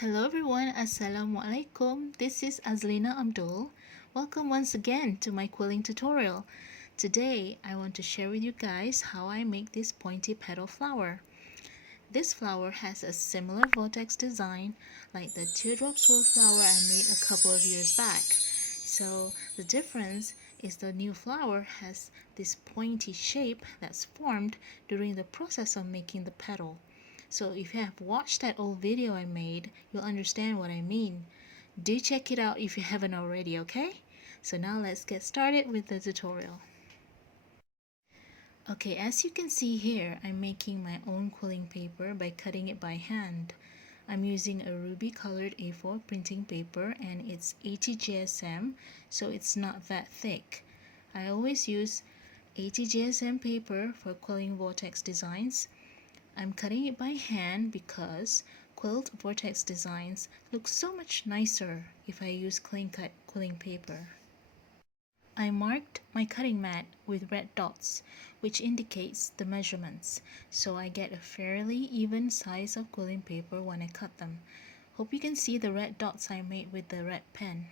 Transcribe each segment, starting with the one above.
Hello everyone, Assalamu alaikum. This is Azlina Abdul. Welcome once again to my quilling tutorial. Today I want to share with you guys how I make this pointy petal flower. This flower has a similar vortex design like the teardrop swirl flower I made a couple of years back. So the difference is the new flower has this pointy shape that's formed during the process of making the petal. So if you have watched that old video I made, you'll understand what I mean. Do check it out if you haven't already, okay? So now let's get started with the tutorial. Okay, as you can see here, I'm making my own quilling paper by cutting it by hand. I'm using a ruby colored A4 printing paper and it's 80 GSM, so it's not that thick. I always use 80 GSM paper for quilling vortex designs. I'm cutting it by hand because quilt vortex designs look so much nicer if I use clean cut quilling paper. I marked my cutting mat with red dots, which indicates the measurements, so I get a fairly even size of quilling paper when I cut them. Hope you can see the red dots I made with the red pen.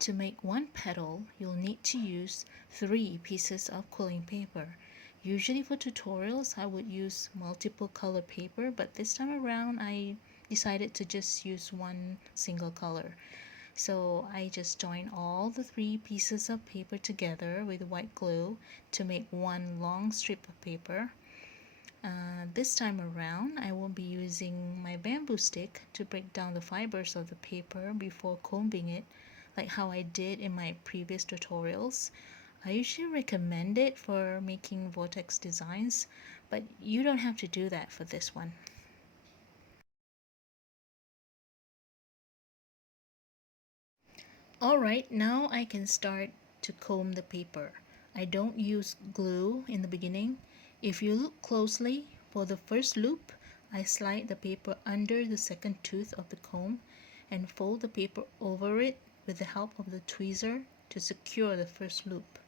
To make one petal, you'll need to use 3 pieces of quilling paper. Usually for tutorials, I would use multiple color paper, but this time around I decided to just use one single color. So I just join all the 3 pieces of paper together with white glue to make one long strip of paper. This time around, I will be using my bamboo stick to break down the fibers of the paper before combing it, like how I did in my previous tutorials. I usually recommend it for making vortex designs, but you don't have to do that for this one. Alright, now I can start to comb the paper. I don't use glue in the beginning. If you look closely, for the first loop, I slide the paper under the second tooth of the comb and fold the paper over it with the help of the tweezer to secure the first loop.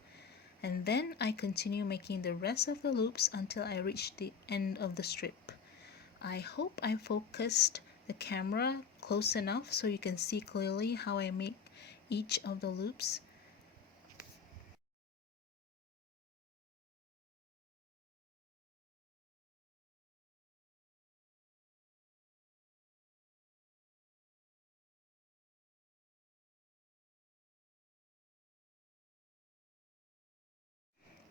And then I continue making the rest of the loops until I reach the end of the strip. I hope I focused the camera close enough so you can see clearly how I make each of the loops.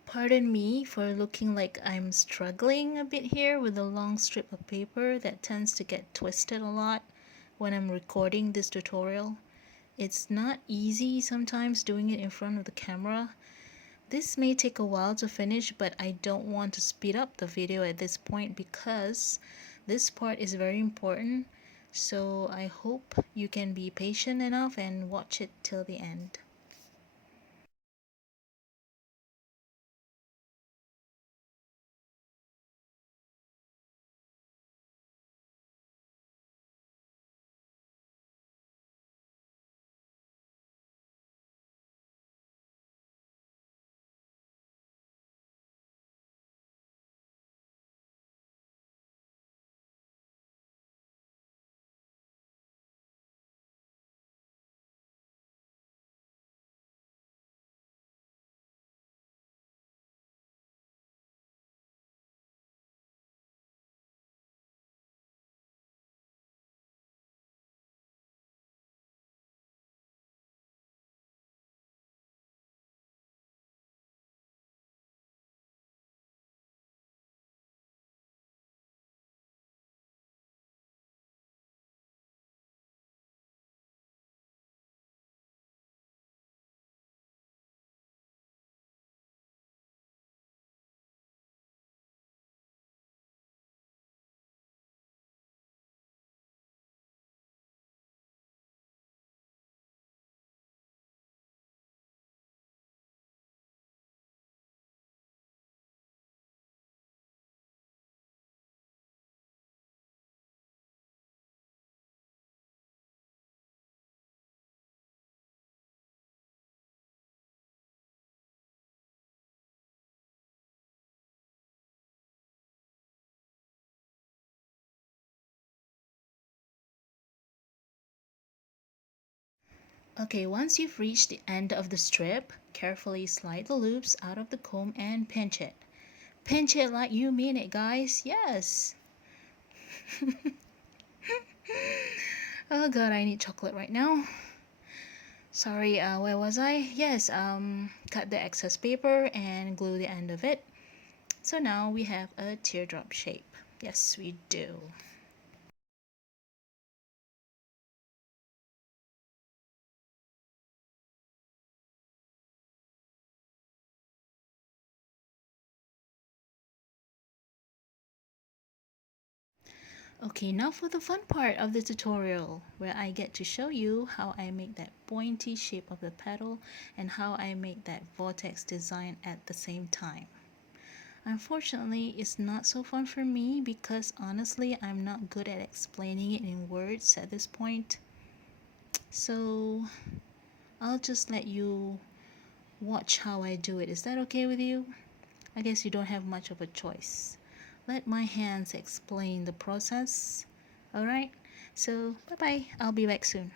Pardon me for looking like I'm struggling a bit here with a long strip of paper that tends to get twisted a lot when I'm recording this tutorial. It's not easy sometimes doing it in front of the camera. This may take a while to finish, but I don't want to speed up the video at this point because this part is very important. So I hope you can be patient enough and watch it till the end. Okay, once you've reached the end of the strip, carefully slide the loops out of the comb and pinch it. Pinch it like you mean it, guys. Yes. Oh god, I need chocolate right now. Sorry, where was I? Yes, cut the excess paper and glue the end of it. So now we have a teardrop shape. Yes, we do. Okay, now for the fun part of the tutorial, where I get to show you how I make that pointy shape of the petal and how I make that vortex design at the same time. Unfortunately, it's not so fun for me because honestly, I'm not good at explaining it in words at this point. So I'll just let you watch how I do it. Is that okay with you? I guess you don't have much of a choice. Let my hands explain the process. Alright? So, bye bye. I'll be back soon.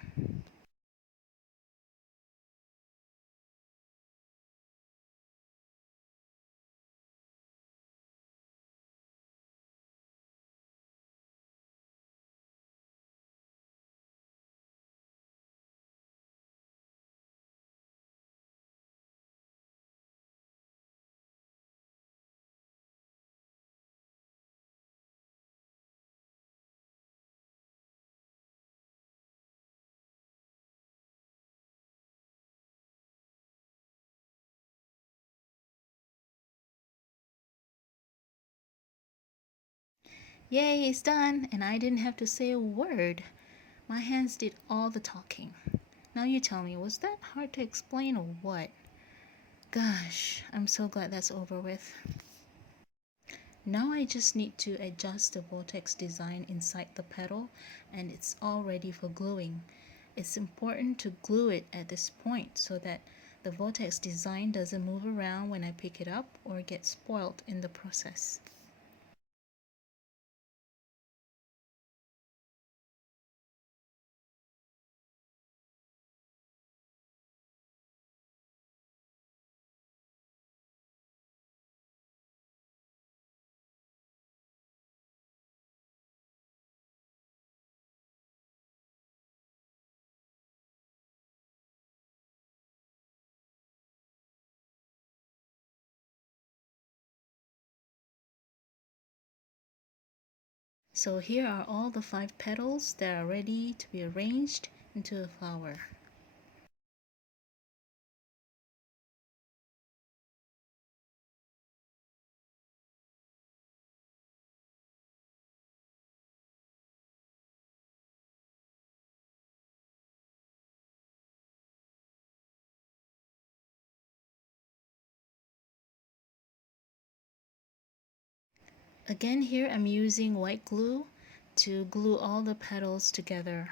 Yay, it's done, and I didn't have to say a word. My hands did all the talking. Now you tell me, was that hard to explain or what? Gosh, I'm so glad that's over with. Now I just need to adjust the vortex design inside the petal and it's all ready for gluing. It's important to glue it at this point so that the vortex design doesn't move around when I pick it up or get spoiled in the process. So here are all the 5 petals that are ready to be arranged into a flower. Again, here I'm using white glue to glue all the petals together.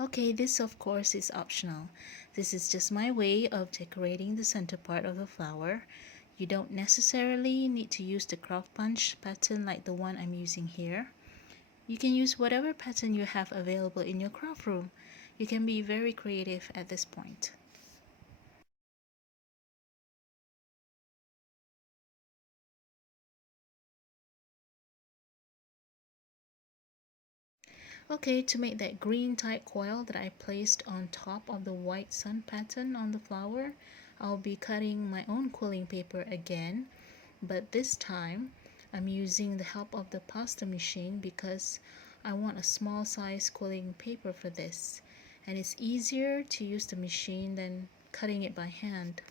Okay, this of course is optional. This is just my way of decorating the center part of the flower. You don't necessarily need to use the craft punch pattern like the one I'm using here. You can use whatever pattern you have available in your craft room. You can be very creative at this point. Okay, to make that green type coil that I placed on top of the white sun pattern on the flower, I'll be cutting my own quilling paper again, but this time I'm using the help of the pasta machine because I want a small size quilling paper for this, and it's easier to use the machine than cutting it by hand.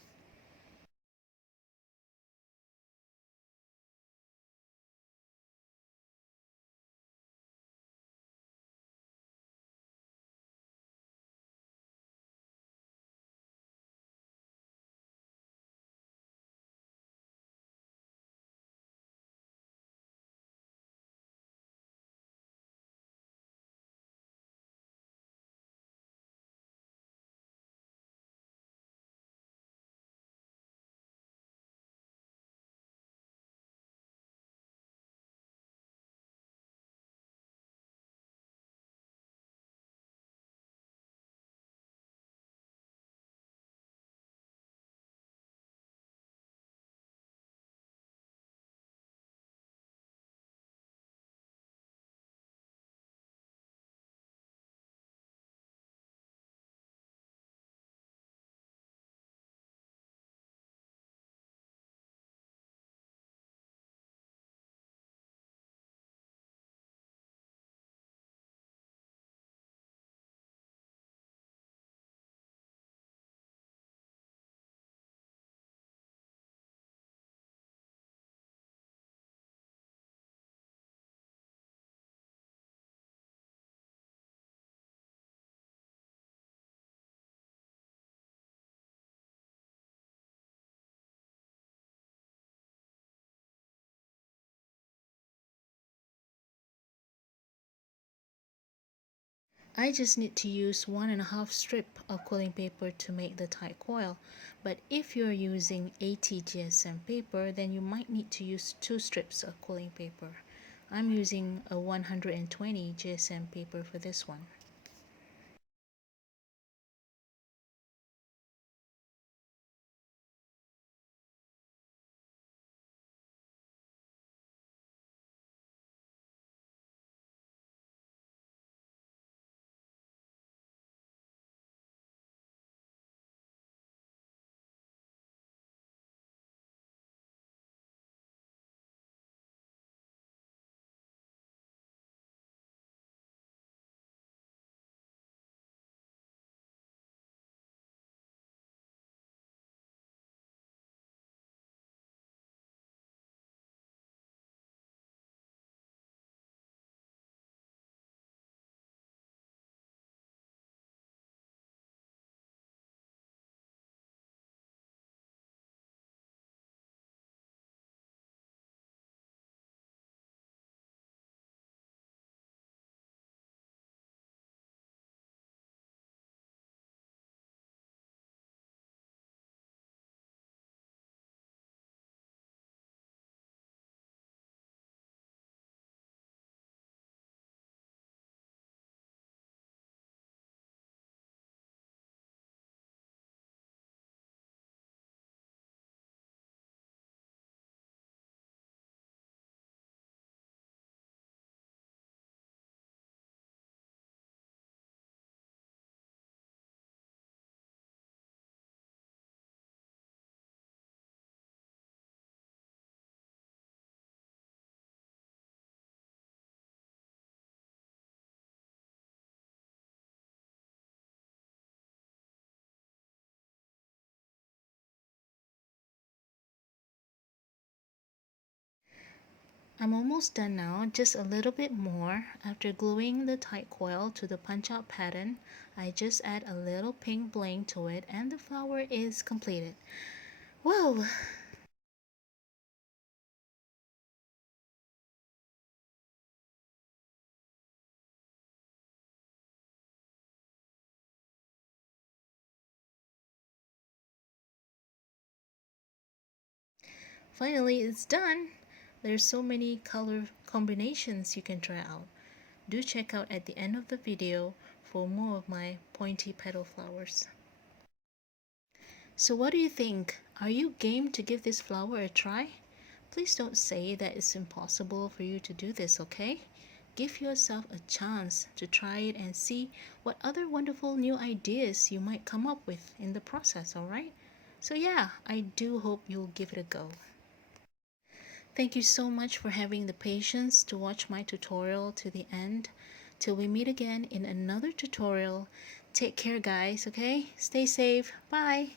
I just need to use 1.5 strip of quilling paper to make the tight coil, but if you're using 80 GSM paper, then you might need to use 2 strips of quilling paper. I'm using a 120 GSM paper for this one. I'm almost done now, just a little bit more. After gluing the tight coil to the punch out pattern, I just add a little pink bling to it and the flower is completed. Whoa! Finally, it's done! There's so many color combinations you can try out. do check out at the end of the video for more of my pointy petal flowers. So what do you think? Are you game to give this flower a try? Please don't say that it's impossible for you to do this, okay? Give yourself a chance to try it and see what other wonderful new ideas you might come up with in the process, alright? So yeah, I do hope you'll give it a go. Thank you so much for having the patience to watch my tutorial to the end. Till we meet again in another tutorial. Take care guys, okay? Stay safe. Bye.